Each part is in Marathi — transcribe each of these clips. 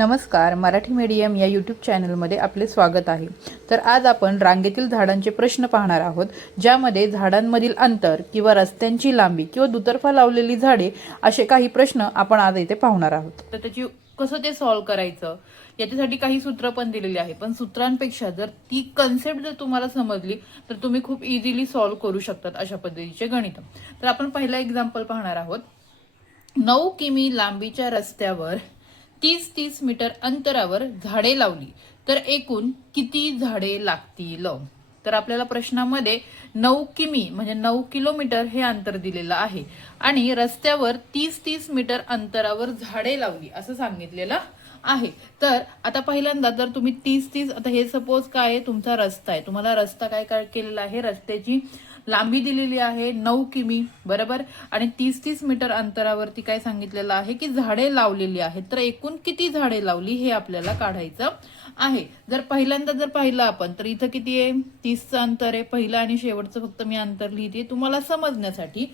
नमस्कार, मराठी मीडियम या यूट्यूब चॅनलमध्ये आपले स्वागत आहे। तर आज आपण रांगेतील झाडांचे प्रश्न पाहणार आहोत, ज्यामध्ये झाडांमधील अंतर किंवा रस्त्यांची लांबी किंवा दुतर्फा लावलेली झाडे असे काही प्रश्न आपण आज इथे पाहणार आहोत। तर त्याची कसं ते सॉल्व्ह करायचं याच्यासाठी काही सूत्र पण दिलेली आहे, पण सूत्रांपेक्षा जर ती कन्सेप्ट जर तुम्हाला समजली तर तुम्ही खूप इझिली सॉल्व्ह करू शकतात अशा पद्धतीचे गणित। तर आपण पहिला एक्झाम्पल पाहणार आहोत। 9 किमी लांबीच्या रस्त्यावर 30 मीटर अंतरावर झाडे लावली तर एकूण किती झाडे लागतील। तर आपल्याला प्रश्नामध्ये 9 किमी म्हणजे 9 किलोमीटर हे अंतर दिलेलं आहे आणि रस्त्यावर 30 मीटर अंतरावर झाडे लावली असं सांगितलेलं आहे। तर आता पहिल्यांदा जर तुम्ही 30 आता हे सपोज काय आहे, तुमचा रस्ता आहे, तुम्हाला रस्ता काय केलेला आहे, रस्त्याची लांबी दिलेली आहे 9 किमी बरोबर, आणि 30 मीटर अंतरावरती काय सांगितलेलं आहे की झाडे लावलेली आहेत। तर एकूण किती झाडे लावली हे आपल्याला काढायचं आहे। जर पहिल्यांदा जर पाहिलं आपण तर इथं किती आहे, 30चं अंतर आहे, पहिलं आणि शेवटचं फक्त मी अंतर लिहिते तुम्हाला समजण्यासाठी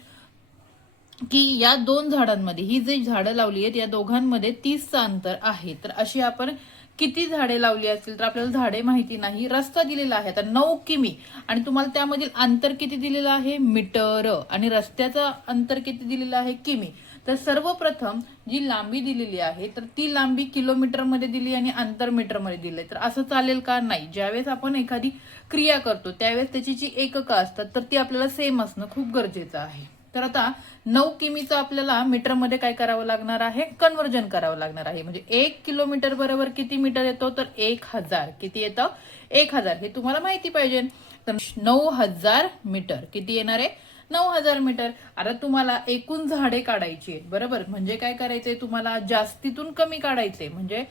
की या दोन झाडांमध्ये ही जी झाडं लावली आहेत या दोघांमध्ये 30चं अंतर आहे। तर अशी आपण किती झाडे लावली असतील, तर आपल्याला झाडे माहिती नाही, रस्ता दिलेला आहे आता 9 किमी आणि तुम्हाला त्यामधील अंतर किती दिलेलं आहे मीटर आणि रस्त्याचं अंतर किती दिलेलं आहे किमी। तर सर्वप्रथम जी लांबी दिलेली आहे तर ती लांबी किलोमीटर मध्ये दिली आणि अंतर मीटर मध्ये दिलंय। तर असं चालेल का, नाही। ज्यावेळेस आपण एखादी क्रिया करतो त्यावेळेस त्याची जी एककं असतात तर ती आपल्याला सेम असणं खूप गरजेचं आहे। तर आता 9 किमीचं आपल्याला मीटर मध्ये काय करावं लागणार आहे, कन्वर्जन करावं लागणार आहे। म्हणजे 1 किलोमीटर बरोबर किती मीटर येतो, तर 1000 किती येतं 1000 हे तुम्हाला माहिती पाहिजे। तर 9000 मीटर किती येणार आहे 9000 मीटर। आता तुम्हाला एकूण झाडे काढायची आहेत बरोबर, म्हणजे काय करायचंय तुम्हाला जास्तीतून कमी काढायचंय। म्हणजे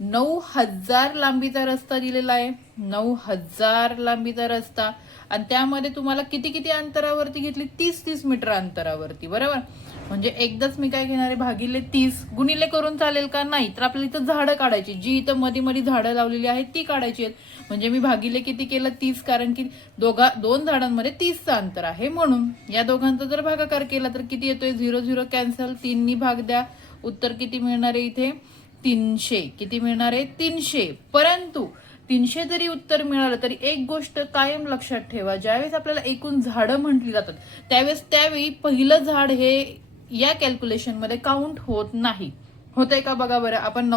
9000 लांबीचा रस्ता दिलेला आहे, 9000 लांबीचा रस्ता आणि त्यामध्ये तुम्हाला किती किती अंतरावरती घेतली 30 मीटर अंतरावरती बरोबर। म्हणजे एकदाच मी काय घेणार आहे भागिले 30, गुणिले करून चालेल का, नाही। तर आपल्याला इथं झाडं काढायची, जी इथं मध्ये झाडं लावलेली आहेत ती काढायची आहेत। म्हणजे मी भागिले किती केलं 30, कारण की दोन झाडांमध्ये 30चं अंतर आहे म्हणून। या दोघांचा जर भागाकार केला तर किती येतोय 0 0 कॅन्सल, 3 नी भाग द्या, उत्तर किती मिळणार आहे इथे 300 किती मिळणार आहे 300। परंतु 300 जरी उत्तर मिळालं तरी एक गोष्ट कायम लक्षात ठेवा, ज्यावेळेस आपल्याला एकूण झाडं म्हटली जातात त्यावेळी पहिलं झाड हे या कॅल्क्युलेशन मध्ये काउंट होत नाही। होतंय का बघा बरं, आपण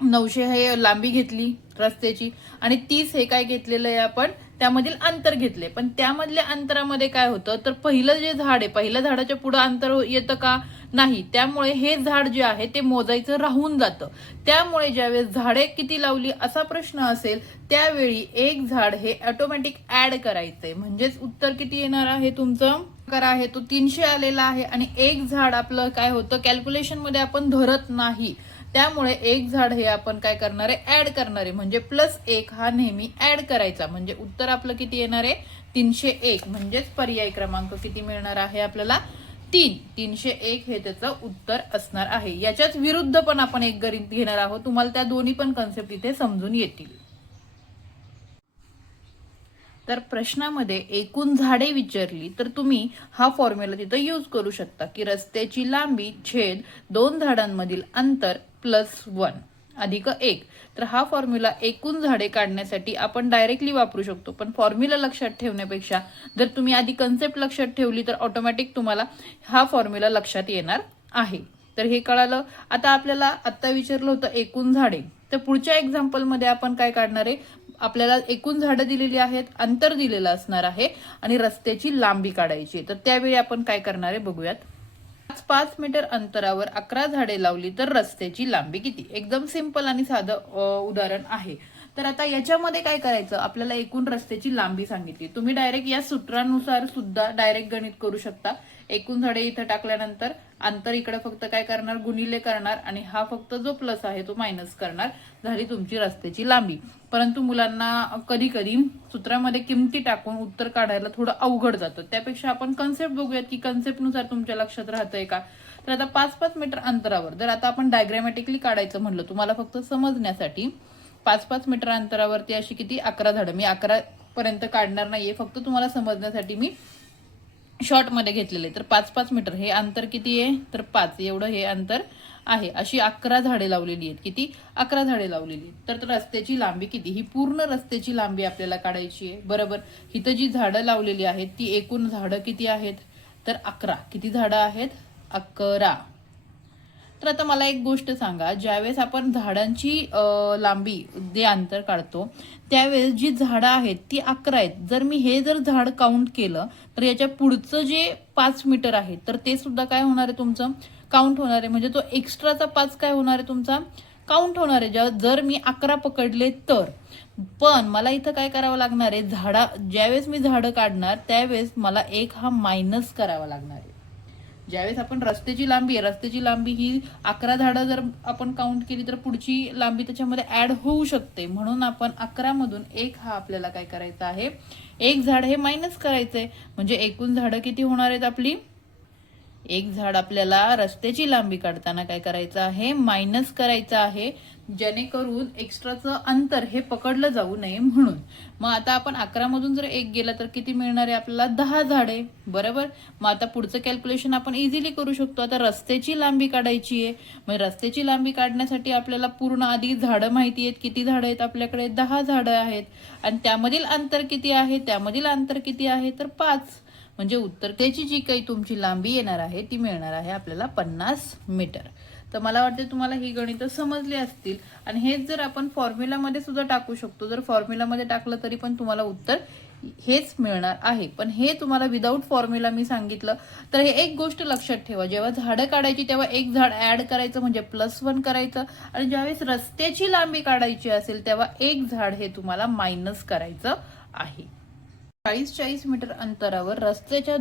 900 हे लांबी घेतली रस्त्याची आणि 30 हे काय घेतलेलं आहे आपण त्यामधील अंतर घेतले, पण त्यामधल्या अंतरामध्ये काय होतं, तर पहिलं जे झाड आहे पहिल्या झाडाच्या पुढे अंतर येतं का, नाही। त्यामुळे हे झाड जे आहे ते मोजायचं राहून जातं। त्यामुळे ज्यावेळेस झाडे किती लावली असा प्रश्न असेल त्यावेळी एक झाड हे ऑटोमॅटिक ऍड करायचंय। म्हणजेच उत्तर किती येणार आहे तुमचं आहे तो 300 आलेला आहे आणि एक झाड आपलं काय होतं कॅल्क्युलेशन मध्ये आपण धरत नाही। त्यामुळे एक झाड हे आपण काय करणार आहे ऍड करणार आहे, म्हणजे +1 हा नेहमी ऍड करायचा। म्हणजे उत्तर आपलं किती येणार आहे 301, म्हणजेच पर्याय क्रमांक किती मिळणार आहे आपल्याला 3, 301 हे त्याचं उत्तर असणार आहे। याच्याच विरुद्ध पण आपण एक गणित घेणार आहोत, तुम्हाला त्या दोन्ही पण कन्सेप्ट इथे समजून येतील। तर प्रश्नामध्ये एकूण झाडे विचारली तर तुम्ही हा फॉर्म्युला तिथं यूज करू शकता की रस्त्याची लांबी छेद 2 झाडांमधील अंतर +1 अधिक 1। तर हा फॉर्म्युला एकूण झाडे काढण्यासाठी आपण डायरेक्टली वापरू शकतो, पण फॉर्म्युला लक्षात ठेवण्यापेक्षा जर तुम्ही आधी कन्सेप्ट लक्षात ठेवली तर ऑटोमॅटिक तुम्हाला हा फॉर्म्युला लक्षात येणार आहे। तर हे कळालं। आता आपल्याला आता विचारलं होतं एकूण झाडे, तर पुढच्या एक्झाम्पल मध्ये आपण काय काढणार आहे, आपल्याला एकूण झाडं दिलेली आहेत, अंतर दिलेलं असणार आहे आणि रस्त्याची लांबी काढायची। तर त्यावेळी आपण काय करणार आहे बघूयात। 5 मीटर अंतरावर 11 झाडे लावली तर रस्त्याची लांबी किती। एकदम सिंपल आणि साधं उदाहरण आहे। तर आता याच्यामध्ये काय करायचं, आपल्याला एकूण रस्त्याची लांबी सांगितली, तुम्ही डायरेक्ट या सूत्रानुसार सुद्धा डायरेक्ट गणित करू शकता। एकूण झाडे इथं टाकल्यानंतर अंतर इकडे फक्त काय करणार गुणिले करणार आणि हा फक्त जो प्लस आहे तो मायनस करणार, झाली तुमची रस्त्याची लांबी। परंतु मुलांना कधी कधी सूत्रामध्ये किमती टाकून उत्तर काढायला थोडं अवघड जातं, त्यापेक्षा आपण कन्सेप्ट बघूयात की कन्सेप्टनुसार तुमच्या लक्षात राहतंय का। तर आता 5 मीटर अंतरावर जर आता आपण डायग्रामॅटिकली काढायचं म्हणलं तुम्हाला फक्त समजण्यासाठी, 5 मीटर अंतरावरती अशी किती 11 झाडं, मी 11 पर्यंत काढणार नाहीये, फक्त तुम्हाला समजण्यासाठी मी शॉर्टमध्ये घेतलेले, तर 5-5 मीटर हे अंतर किती आहे, तर 5 एवढं हे अंतर आहे. अशी 11 झाडे लावलेली आहेत. किती? 11 झाडे लावलेली आहेत. तर रस्त्याची लांबी किती? ही पूर्ण रस्त्याची लांबी आपल्याला काढायची आहे, बरोबर. इथं जी झाडं लावलेली आहेत ती एकूण झाडं किती आहेत, तर 11. किती झाडं आहेत? 11. तर आता मला एक गोष्ट सांगा, ज्यावेळेस आपण झाडांची लांबी जे अंतर काढतो त्यावेळेस जी झाडं आहेत ती 11 आहेत. जर मी हे जर झाड काउंट केलं तर याच्या पुढचं जे 5 मीटर आहे तर ते सुद्धा काय होणार आहे तुमचं, काउंट होणार आहे. म्हणजे तो एक्स्ट्राचा 5 काय होणार आहे तुमचा, काउंट होणार आहे. जर मी 11 पकडले तर. पण मला इथं काय करावं लागणार आहे, ज्यावेळेस मी झाडं काढणार त्यावेळेस मला एक हा मायनस करावा लागणार आहे. ज्यावेळेस आपण रस्त्याची लांबी ही 11 झाडं जर आपण काउंट केली तर पुढची लांबी त्याच्यामध्ये ऍड होऊ शकते. म्हणून आपण 11 मधून एक हा आपल्याला काय करायचा आहे, एक झाड हे मायनस करायचंय. म्हणजे एकूण झाडं किती होणार आहेत आपली, एक झाड आपल्याला रस्त्याची लांबी काढताना काय करायचं आहे, मायनस करायचं आहे, जेणेकरून एक्स्ट्राचं अंतर हे पकडलं जाऊ नये म्हणून. मग आता आपण 11 मधून जर एक गेला तर किती मिळणार आहे आपल्याला, 10 झाडे, बरोबर. मग आता पुढचं कॅल्क्युलेशन आपण इझिली करू शकतो. आता रस्त्याची लांबी काढायची आहे, मग रस्त्याची लांबी काढण्यासाठी आपल्याला पूर्ण आधी झाडं माहिती आहेत. किती झाडं आहेत आपल्याकडे, 10 झाडं आहेत. आणि त्यामधील अंतर किती आहे, किती आहे तर 5. म्हणजे उत्तरतेची जी काही तुमची लांबी येणार आहे ती मिळणार आहे आपल्याला 50 मीटर. तर मला वाटते तुम्हाला ही गणितं समजली असतील. आणि हेच जर आपण फॉर्म्युलामध्ये सुद्धा टाकू शकतो. जर फॉर्म्युलामध्ये टाकलं तरी पण तुम्हाला उत्तर हेच मिळणार आहे. पण हे तुम्हाला विदाऊट फॉर्म्युला मी सांगितलं. तर हे एक गोष्ट लक्षात ठेवा, जेव्हा झाडं काढायची तेव्हा एक झाड ऍड करायचं म्हणजे +1 करायचं. आणि ज्यावेळेस रस्त्याची लांबी काढायची असेल तेव्हा एक झाड हे तुम्हाला मायनस करायचं आहे. 40 मीटर अंतरावर रस्त्याच्या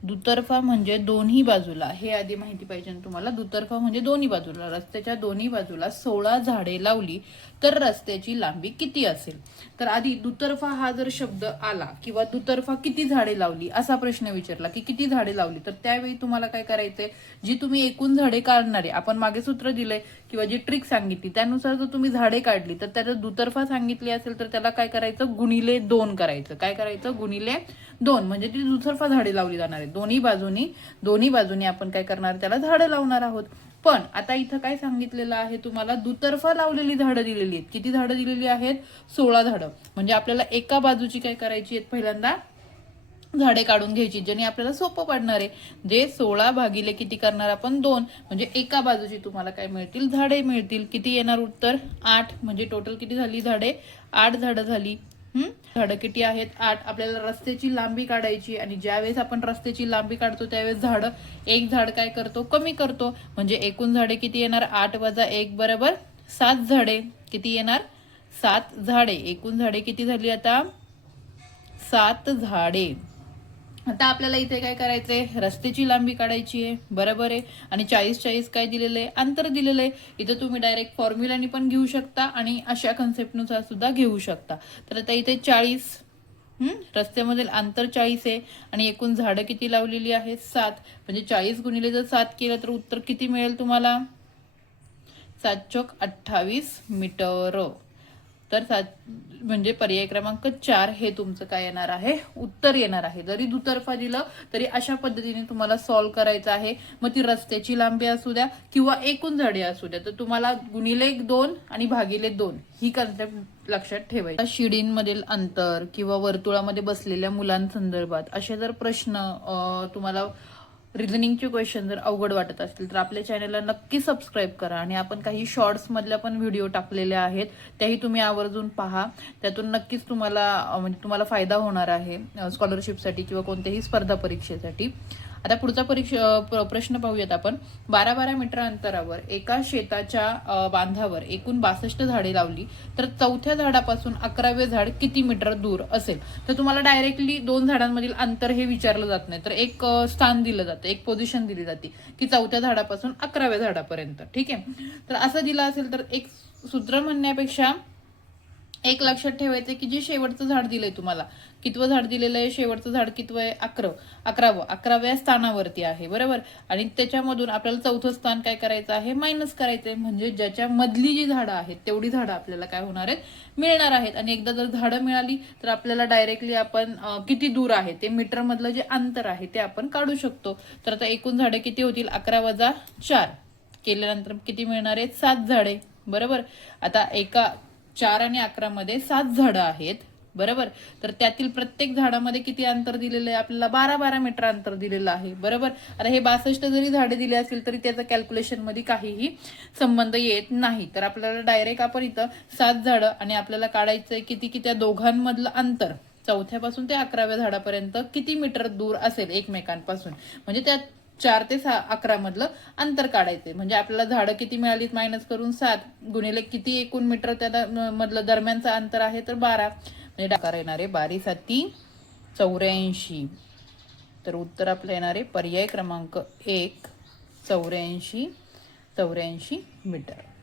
दुतर्फा म्हणजे दोन्ही बाजूला, हे आधी माहिती पाहिजे तुम्हाला. दुतर्फा म्हणजे दोन्ही बाजूला, रस्त्याच्या दोन्ही बाजूला 16 झाडे लावली तर रस्त्याची लांबी किती असेल. तर आधी दुतर्फा हा जर शब्द आला किंवा दुतर्फा किती झाडे लावली असा प्रश्न विचारला की किती झाडे लावली, तर त्यावेळी तुम्हाला काय करायचंय, जी तुम्ही एकूण झाडे काढणारे, आपण मागे सूत्र दिलंय किंवा जी ट्रिक सांगितली त्यानुसार जर तुम्ही झाडे काढली तर त्याचा दुतर्फा सांगितली असेल तर त्याला काय करायचं, गुणिले 2 करायचं. काय करायचं, गुणिले 2. म्हणजे ती दुतर्फा झाडे लावली जाणार आहेत. दोन्ही बाजूनी आपण काय करणार, त्याला झाडं लावणार आहोत. पण आता इथं काय सांगितलेलं आहे तुम्हाला, दुतर्फा लावलेली झाडं दिलेली आहेत. किती झाडं दिलेली आहेत, 16 झाडं. म्हणजे आपल्याला एका बाजूची काय करायची आहेत, पहिल्यांदा झाडे काढून घ्यायची, ज्याने आपल्याला सोपं पडणार आहे. जे 16 भागिले किती करणार आपण, 2. म्हणजे एका बाजूची तुम्हाला काय मिळतील, झाडे मिळतील. किती येणार उत्तर, 8. म्हणजे टोटल किती झाली झाडे, 8 झाडं झाली. झाडं किती आहेत, 8. आपल्याला रस्त्याची लांबी काढायची आणि ज्यावेळेस आपण रस्त्याची लांबी काढतो त्यावेळेस एक झाड काय करतो, कमी करतो. म्हणजे एकूण झाडे किती येणार, 8 - 1 बरोबर 7 झाडे. किती येणार, 7 झाडे. एकूण झाडे किती झाली आता, 7 झाडे. आता आपल्याला इथे काय करायचंय, रस्त्याची लांबी काढायची आहे, बरोबर आहे. आणि 40 काय दिलेलं आहे, अंतर दिलेलं आहे. इथं तुम्ही डायरेक्ट फॉर्म्युलानी पण घेऊ शकता आणि अशा कन्सेप्टनुसार सुद्धा घेऊ शकता. तर आता इथे 40, रस्त्यामधील अंतर 40 आहे आणि एकूण झाडं किती लावलेली आहेत, 7. म्हणजे 40 गुणिले जर 7 केलं तर उत्तर किती मिळेल तुम्हाला, 7 चोक 28 मीटर. तर म्हणजे पर्याय क्रमांक 4 हे तुमचं काय येणार आहे, उत्तर येणार आहे. जरी दुतर्फा दिलं तरी अशा पद्धतीने तुम्हाला सॉल्व्ह करायचं आहे. मग ती रस्त्याची लांबी असू द्या किंवा एकूण झाडे असू द्या, तर तुम्हाला गुणिले 2 आणि भागिले 2 ही कन्सेप्ट लक्षात ठेवायची. शिडींमधील अंतर किंवा वर्तुळामध्ये बसलेल्या मुलांसंदर्भात असे जर प्रश्न तुम्हाला रिझनिंगचे क्वेश्चन जर अवघड वाटत असतील तर आपल्या चॅनलला नक्की सबस्क्राईब करा. आणि आपण काही शॉर्ट्स मधल्या पण व्हिडिओ टाकलेले आहेत, त्याही तुम्ही आवर्जून पहा. त्यातून नक्कीच तुम्हाला फायदा होणार आहे स्कॉलरशिपसाठी किंवा कोणत्याही स्पर्धा परीक्षेसाठी. आता पुढचा प्रश्न पाहूयात आपण. 12 मीटर अंतरावर एका शेताच्या बांधावर एकूण 62 झाडे लावली तर चौथ्या झाडापासून 11वे झाड किती मीटर दूर असेल. तर तुम्हाला डायरेक्टली 2 झाडांमधील अंतर हे विचारलं जात नाही, तर एक स्थान दिलं जातं, एक पोझिशन दिली जाते की चौथ्या झाडापासून 11व्या झाडापर्यंत. ठीक आहे, तर असं दिलं असेल तर एक सूत्र म्हणण्यापेक्षा एक लक्षात ठेवायचं की जे शेवटचं झाड दिलंय तुम्हाला, कितवं झाड दिलेलं आहे, शेवटचं झाड कितवं आहे, 11व्या स्थानावरती आहे, बरोबर. आणि त्याच्यामधून आपल्याला चौथं स्थान काय करायचं आहे, मायनस करायचंय. म्हणजे ज्याच्या मधली जी झाडं आहेत तेवढी झाडं आपल्याला काय होणार आहेत, मिळणार आहेत. आणि एकदा जर झाडं मिळाली तर आपल्याला डायरेक्टली आपण किती दूर आहे ते मीटर मधलं जे अंतर आहे ते आपण काढू शकतो. तर आता एकूण झाडे किती होतील, 11 वजा 4 केल्यानंतर किती मिळणार आहेत, 7 झाडे, बरोबर. आता एका 4 आणि 11 मध्ये 7 झाडं आहेत, बरोबर. तर त्यातील प्रत्येक झाडामध्ये किती अंतर दिलेलं आहे आपल्याला, 12-12 मीटर अंतर दिलेलं आहे, बरोबर. आता हे 62 जरी झाडे दिले असतील तरी त्याचा कॅल्क्युलेशन मध्ये काहीही संबंध येत नाही. तर आपल्याला डायरेक्ट आपण इथं 7 झाडं आणि आपल्याला काढायचंय किती, की त्या दोघांमधलं अंतर चौथ्यापासून ते 11व्या झाडापर्यंत किती मीटर दूर असेल एकमेकांपासून. म्हणजे त्या 4 ते 11 मधलं अंतर काढायचंय. म्हणजे आपल्याला झाडं किती मिळालीत मायनस करून 7 गुणिले किती एकूण मीटर त्या मधलं दरम्यानचं अंतर आहे तर 12. म्हणजे डाकार येणार आहे 12 7 84. तर उत्तर आपलं येणार आहे पर्याय क्रमांक 1 84 मीटर.